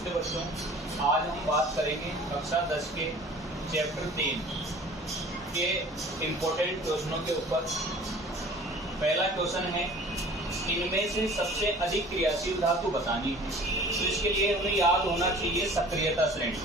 नमस्ते बच्चों, आज हम बात करेंगे कक्षा 10 के चैप्टर 3 के इम्पोर्टेंट क्वेश्चनों के ऊपर। पहला क्वेश्चन है, इनमें से सबसे अधिक क्रियाशील धातु बतानी है। तो इसके लिए हमें याद होना चाहिए सक्रियता श्रेणी।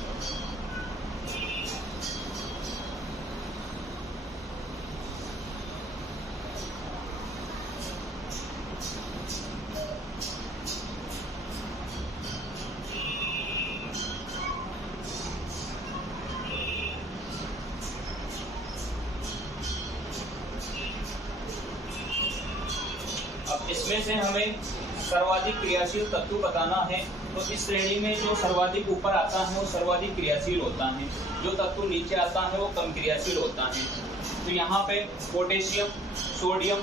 अब इसमें से हमें सर्वाधिक क्रियाशील तत्व बताना है। तो इस श्रेणी में जो सर्वाधिक ऊपर आता है वो सर्वाधिक क्रियाशील होता है, जो तत्व नीचे आता है वो कम क्रियाशील होता है। तो यहाँ पे पोटेशियम, सोडियम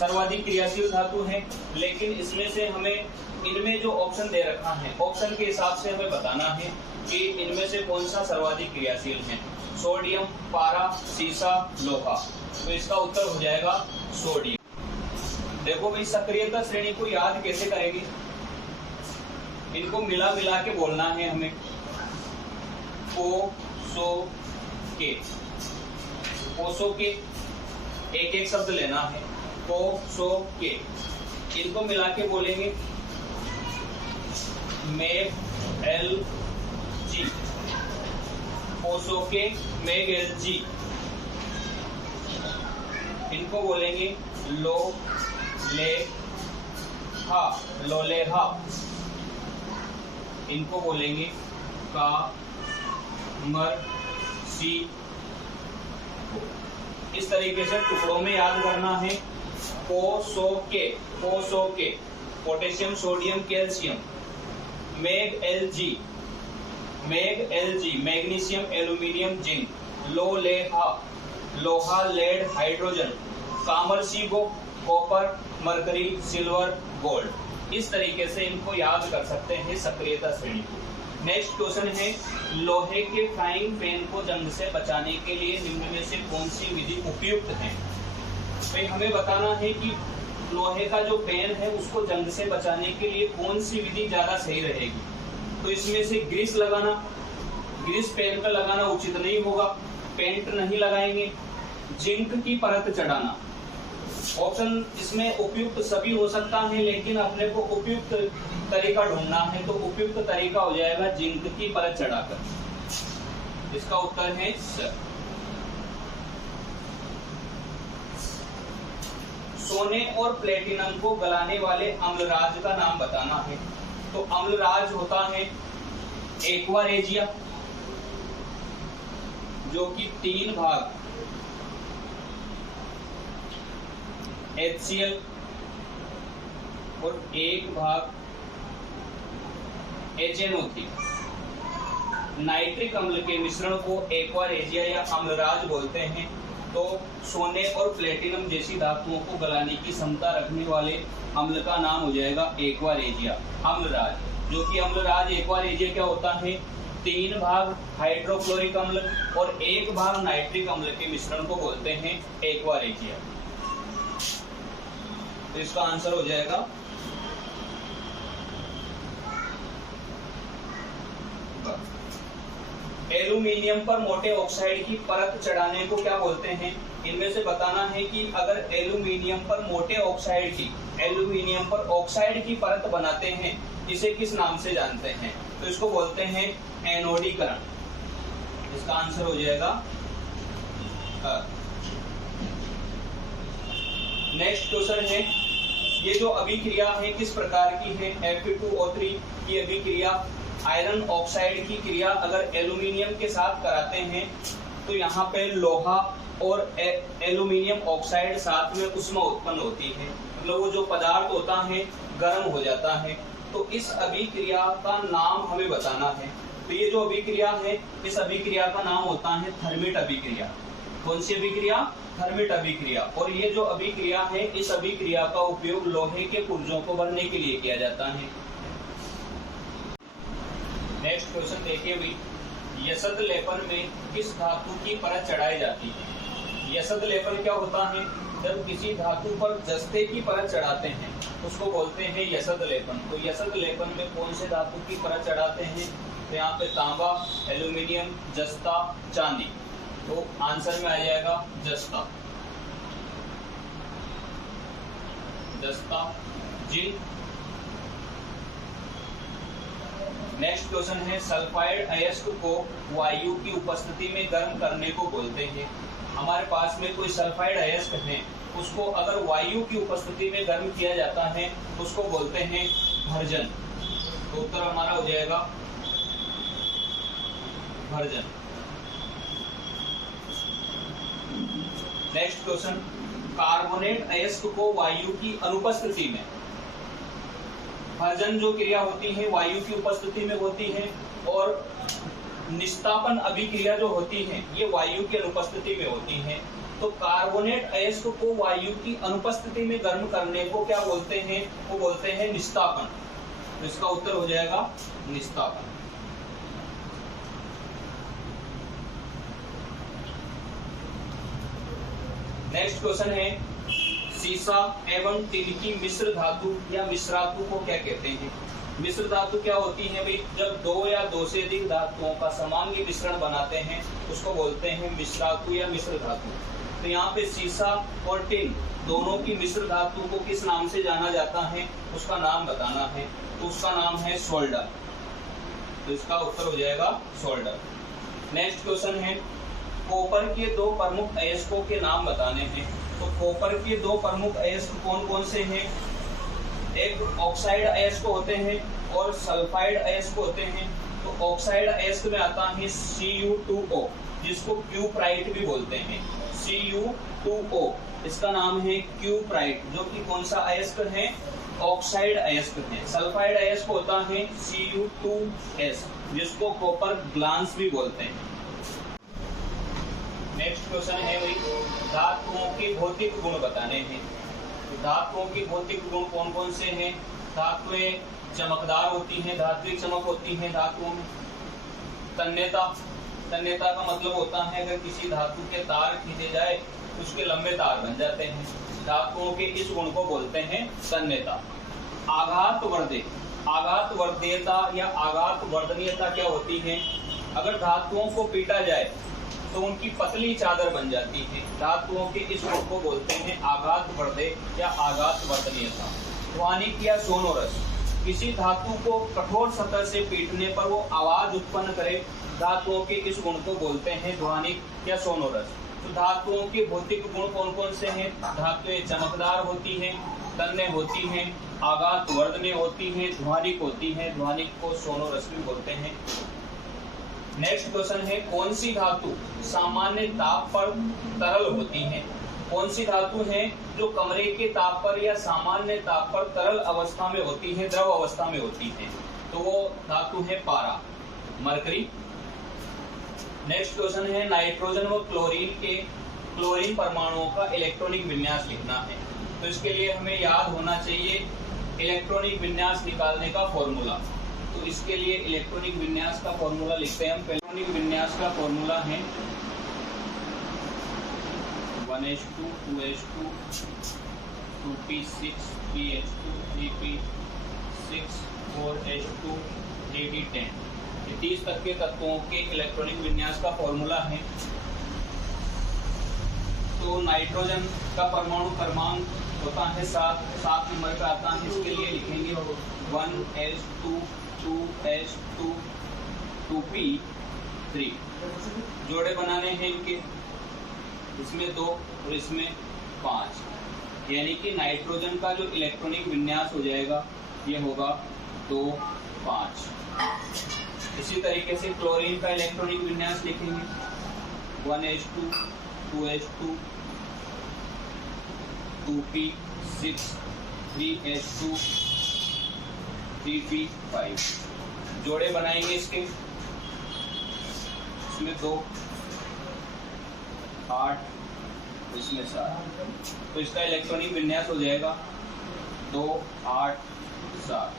सर्वाधिक क्रियाशील धातु है, लेकिन इसमें से हमें इनमें जो ऑप्शन दे रखा है, ऑप्शन के हिसाब से हमें बताना है कि इनमें से कौन सा सर्वाधिक क्रियाशील है। सोडियम, पारा, सीसा, लोहा। तो इसका उत्तर हो जाएगा सोडियम। देखो भाई, सक्रियता श्रेणी को याद कैसे करेंगे, इनको मिला मिला के बोलना है हमें। कोसो के एक एक शब्द लेना है। कोसो के, इनको मिला के बोलेंगे मेग एल जी। कोसो के मेग एल जी, इनको बोलेंगे लो ले हा, लोलेहा। इनको बोलेंगे का मर सी। इस तरीके से टुकड़ों में याद करना है। कोसो के पोटेशियम, सोडियम, कैल्शियम। मेग एल जी मैग्नीशियम, एल्यूमिनियम, जिंक। लोलेहा, लोहा, लेड, हाइड्रोजन। कामर्सिगो, कॉपर, मरकरी, सिल्वर, गोल्ड। इस तरीके से इनको याद कर सकते हैं सक्रियता श्रेणी को। नेक्स्ट क्वेश्चन है, लोहे के फ्राइंग पैन को जंग से बचाने के लिए निम्न में से कौन सी विधि उपयुक्त है। तो हमें बताना है कि लोहे का जो पैन है उसको जंग से बचाने के लिए कौन सी विधि ज्यादा सही रहेगी। तो इसमें से ग्रीस लगाना, ग्रीस पैन पर लगाना उचित नहीं होगा, पेंट नहीं लगाएंगे। जिंक की परत चढ़ाना, ऑप्शन इसमें उपयुक्त सभी हो सकता है, लेकिन अपने को उपयुक्त तरीका ढूंढना है। तो उपयुक्त तरीका हो जाएगा जिंक की परत चढ़ाकर। इसका उत्तर है स। सोने और प्लेटिनम को गलाने वाले अम्लराज का नाम बताना है। तो अम्लराज होता है एक्वा रेजिया, जो कि 3 भाग HCl और 1 भाग HNO3 नाइट्रिक अम्ल के मिश्रण को एक्वा रेजिया या अम्लराज बोलते हैं। तो सोने और प्लेटिनम जैसी धातुओं को गलाने की क्षमता रखने वाले अम्ल का नाम हो जाएगा एक्वा रेजिया, अम्लराज। जो कि अम्लराज एक्वा रेजिया क्या होता है, 3 भाग हाइड्रोक्लोरिक अम्ल और 1 भाग नाइट्रिक अम्ल के मिश्रण को बोलते हैं एक्वा रेजिया। तो इसका आंसर हो जाएगा एल्यूमिनियम पर मोटे ऑक्साइड की परत चढ़ाने को क्या बोलते हैं। इनमें से बताना है कि अगर एल्यूमिनियम पर मोटे ऑक्साइड की, एल्यूमिनियम पर ऑक्साइड की परत बनाते हैं, इसे किस नाम से जानते हैं। तो इसको बोलते हैं एनोडीकरण। इसका आंसर हो जाएगा। नेक्स्ट क्वेश्चन है, ये जो अभिक्रिया है किस प्रकार की है। Fe2O3 की अभिक्रिया आयरन ऑक्साइड की क्रिया अगर एल्यूमिनियम के साथ कराते हैं तो यहाँ पे लोहा और एल्यूमिनियम ऑक्साइड साथ में उष्मा उत्पन्न होती है, मतलब वो जो पदार्थ होता है गर्म हो जाता है। तो इस अभिक्रिया का नाम हमें बताना है। तो ये जो अभिक्रिया है, इस अभिक्रिया का नाम होता है थर्मिट अभिक्रिया। कौन सी अभिक्रिया, थर्मिट अभिक्रिया। और ये जो अभिक्रिया है, इस अभिक्रिया का उपयोग लोहे के पुर्जों को भरने के लिए किया जाता है। नेक्स्ट क्वेश्चन देखिए भी, यसद लेपन में किस धातु की परत चढ़ाई जाती है। यसद लेपन क्या होता है, जब किसी धातु पर जस्ते की परत चढ़ाते हैं उसको बोलते हैं यसद लेपन। तो यसद लेपन में कौन से धातु की परत चढ़ाते हैं? तो यहाँ पे तांबा, एल्यूमिनियम, जस्ता, चांदी। तो आंसर में आ जाएगा जस्ता, जस्ता, जिंक। नेक्स्ट क्वेश्चन है, सल्फाइड अयस्क को वायु की उपस्थिति में गर्म करने को बोलते हैं। हमारे पास में कोई सल्फाइड अयस्क है, उसको अगर वायु की उपस्थिति में गर्म किया जाता है उसको बोलते हैं भर्जन। तो उत्तर हमारा हो जाएगा भर्जन। नेक्स्ट क्वेश्चन, कार्बोनेट अयस्क को वायु की अनुपस्थिति में, भर्जन जो क्रिया होती है वायु की उपस्थिति में होती है और निस्तापन अभिक्रिया जो होती है ये वायु की अनुपस्थिति में होती है। तो कार्बोनेट अयस्क को वायु की अनुपस्थिति में गर्म करने को क्या बोलते हैं? वो बोलते हैं निस्तापन। तो इसका उत्तर हो जाएगा निस्तापन। नेक्स्ट क्वेश्चन है, सीसा एवं टिन की मिश्र धातु या मिश्रातु को क्या कहते हैं? मिश्र धातु क्या होती है भाई? जब दो या दो से अधिक धातुओं का समांगी मिश्रण बनाते हैं उसको बोलते हैं मिश्रातु या मिश्र धातु। तो यहाँ पे सीसा और टिन दोनों की मिश्र धातु को किस नाम से जाना जाता है? उसका नाम बताना है। तो उसका नाम है सोल्डर। तो इसका उत्तर हो जाएगा सोल्डर। नेक्स्ट क्वेश्चन है, कॉपर के दो प्रमुख अयस्कों के नाम बताने हैं। तो कॉपर के दो प्रमुख अयस्क कौन कौन से हैं? एक ऑक्साइड अयस्क होते हैं और सल्फाइड अयस्क होते हैं। तो ऑक्साइड अयस्क में आता है Cu2O, जिसको क्यूप्राइट भी बोलते हैं। Cu2O इसका नाम है क्यूप्राइट, जो कि कौन सा अयस्क है? ऑक्साइड अयस्क है। सल्फाइड अयस्क होता है Cu2S, जिसको कॉपर ग्लांस भी बोलते हैं। नेक्स्ट क्वेश्चन है भाई, धातुओं के भौतिक गुण बताने हैं। धातुओं के भौतिक गुण कौन कौन से हैं? धातुएं चमकदार होती हैं, धात्विक चमक होती है धातुओं में। तन्यता, तन्यता का मतलब होता है अगर किसी धातु के तार खींचे जाए उसके लंबे तार बन जाते हैं। धातुओं के इस गुण को बोलते हैं तन्यता। आघात वर्धे, आघात वर्धनीयता या आघात वर्धनीयता क्या होती है? अगर धातुओं को पीटा जाए तो उनकी पतली चादर बन जाती है। धातुओं के इस गुण को बोलते हैं आघात वर्धे या आघात वर्धनीयता। ध्वनिक या सोनोरस, किसी धातु को कठोर सतह से पीटने पर वो आवाज उत्पन्न करे, धातुओं के इस गुण को बोलते हैं ध्वनिक या सोनोरस। तो धातुओं के भौतिक गुण कौन कौन से हैं? धातुएं चमकदार होती हैं, तन्य होती हैं, आघात वर्धनीय होती हैं, ध्वनिक होती हैं। ध्वनिक को सोनोरस भी बोलते हैं। नेक्स्ट क्वेश्चन है, कौन सी धातु सामान्य ताप पर तरल होती है? कौन सी धातु है जो कमरे के ताप पर या सामान्य ताप पर तरल अवस्था में होती है, द्रव अवस्था में होती है? तो वो धातु है पारा, मरकरी। नेक्स्ट क्वेश्चन है, नाइट्रोजन व क्लोरीन परमाणुओं का इलेक्ट्रॉनिक विन्यास लिखना है। तो इसके लिए हमें याद होना चाहिए इलेक्ट्रॉनिक विन्यास निकालने का फॉर्मूला। तो इसके लिए इलेक्ट्रॉनिक विन्यास का फॉर्मूला लिखते हैं हम। इलेक्ट्रॉनिक विन्यास का फॉर्मूला है 1s2 2s2 2p6 3h2 3p6 4h2 3d10। ये 30 तक के तत्वों के इलेक्ट्रॉनिक विन्यास का फॉर्मूला है। तो नाइट्रोजन का परमाणु क्रमांक होता है 7 नंबर का आता है। इसके लिए लिखेंगे 1s2 2s2 2p3। जोड़े बनाने हैं इनके, इसमें 2 और इसमें 5, यानी कि नाइट्रोजन का जो इलेक्ट्रॉनिक विन्यास हो जाएगा ये होगा 2 5। इसी तरीके से क्लोरीन का इलेक्ट्रॉनिक विन्यास लिखेंगे 1s2 2s2 2p6 3s2 3p5। जोड़े बनाएंगे इसके, इसमें 2 8 इसमें 7। तो इसका इलेक्ट्रॉनिक विन्यास हो जाएगा 2 8 7।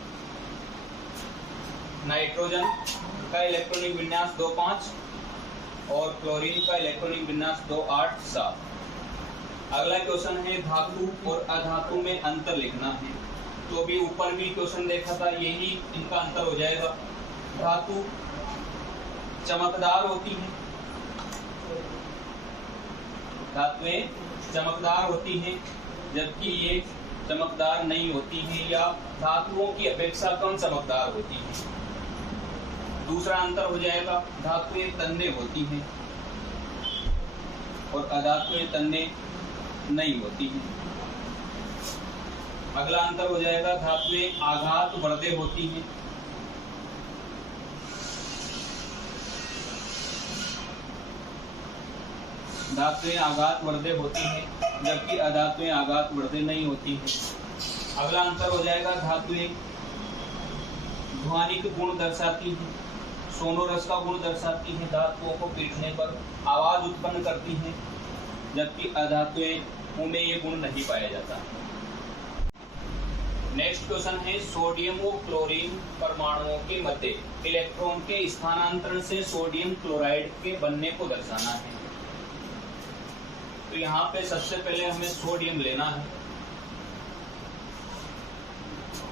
नाइट्रोजन का इलेक्ट्रॉनिक विन्यास 2 5 और क्लोरीन का इलेक्ट्रॉनिक विन्यास 2 8 7। अगला क्वेश्चन है धातु और अधातु में अंतर लिखना है। तो अभी ऊपर भी क्वेश्चन देखा था, यही इनका अंतर हो जाएगा। धातु चमकदार होती है, धातुएं चमकदार होती हैं, जबकि ये चमकदार नहीं होती हैं या धातुओं की अपेक्षा कम चमकदार होती हैं। दूसरा अंतर हो जाएगा धातुएं तन्ने होती हैं और अधातुएं तन्ने नहीं होती हैं। अगला अंतर हो जाएगा धातुएं आघात वर्धे होती हैं, धातुएं आघात वर्धे होती हैं, जबकि अधातुएं आघात वर्धे नहीं होती हैं। अगला अंतर हो जाएगा धातुएं ध्वनिक गुण दर्शाती हैं, सोनोरस का गुण दर्शाती हैं, धातुओं को पीटने पर आवाज उत्पन्न करती हैं, जबकि अधातुओं में ये गुण नहीं पाया जाता। नेक्स्ट क्वेश्चन है सोडियम व क्लोरीन परमाणुओं के मध्य इलेक्ट्रॉन के स्थानांतरण से सोडियम क्लोराइड के बनने को दर्शाना है। तो यहाँ पे सबसे पहले हमें सोडियम लेना है।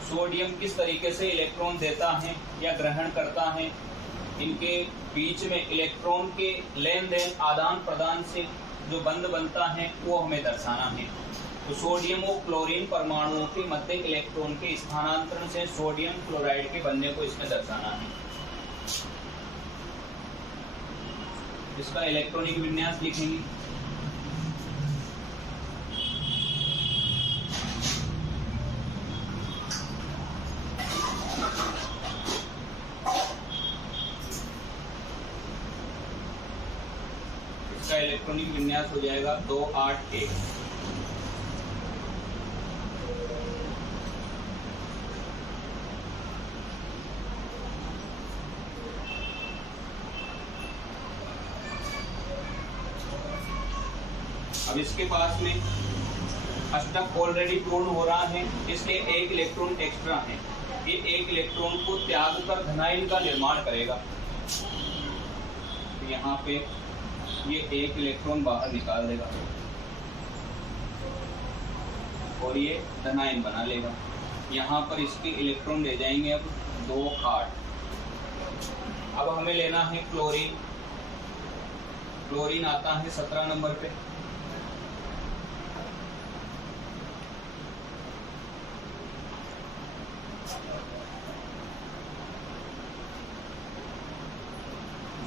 सोडियम किस तरीके से इलेक्ट्रॉन देता है या ग्रहण करता है, इनके बीच में इलेक्ट्रॉन के लेन देन आदान प्रदान से जो बंध बनता है वो हमें दर्शाना है। तो सोडियम और क्लोरीन परमाणुओं के मध्य इलेक्ट्रॉन के स्थानांतरण से सोडियम क्लोराइड के बनने को इसमें दर्शाना है। इसका इलेक्ट्रॉनिक विन्यास लिखेंगे। इसका इलेक्ट्रॉनिक विन्यास हो जाएगा 281। अब इसके पास में अष्टक ऑलरेडी पूर्ण हो रहा है, इसलिए एक इलेक्ट्रॉन एक्स्ट्रा है। ये एक इलेक्ट्रॉन को त्याग कर धनायन का निर्माण करेगा। तो यहाँ पे ये एक इलेक्ट्रॉन बाहर निकाल देगा और ये धनायन बना लेगा। यहाँ पर इसके इलेक्ट्रॉन ले जाएंगे अब 2 8। अब हमें लेना है क्लोरीन। क्लोरीन आता है 17 नंबर पे।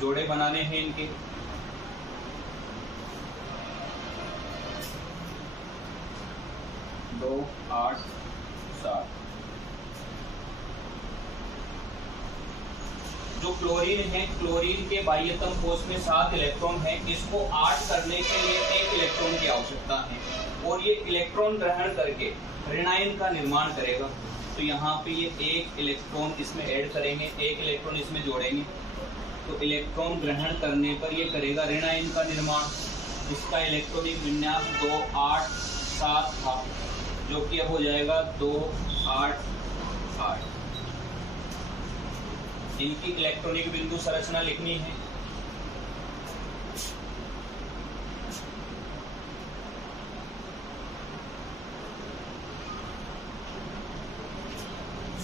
जोड़े बनाने हैं इनके। दो 8 7। जो क्लोरीन है, क्लोरीन के बाह्यतम कोश में 7 इलेक्ट्रॉन है। इसको 8 करने के लिए 1 इलेक्ट्रॉन की आवश्यकता है और ये इलेक्ट्रॉन ग्रहण करके ऋणायन का निर्माण करेगा। तो यहाँ पे ये 1 इलेक्ट्रॉन इसमें ऐड करेंगे, 1 इलेक्ट्रॉन इसमें जोड़ेंगे। तो इलेक्ट्रॉन ग्रहण करने पर ये करेगा ऋणायन का निर्माण। इसका इलेक्ट्रॉनिक विन्यास 2 8 7 था, जो कि अब हो जाएगा 2 8 8। इनकी इलेक्ट्रॉनिक बिंदु संरचना लिखनी है।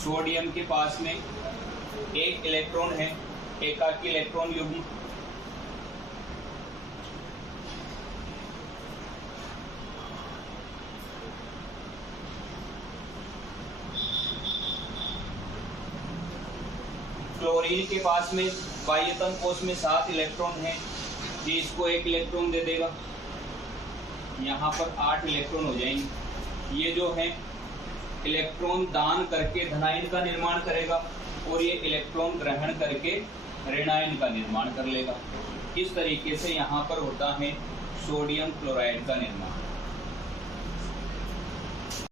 सोडियम के पास में 1 इलेक्ट्रॉन है, एकाकी इलेक्ट्रॉन युग्म। क्लोरीन के पास में बाह्यतम कोश में 7 इलेक्ट्रॉन है, ये इसको 1 इलेक्ट्रॉन दे देगा। यहाँ पर 8 इलेक्ट्रॉन हो जाएंगे। ये जो है इलेक्ट्रॉन दान करके धनायन का निर्माण करेगा और ये इलेक्ट्रॉन ग्रहण करके ऋणायन का निर्माण कर लेगा। इस तरीके से यहाँ पर होता है सोडियम क्लोराइड का निर्माण।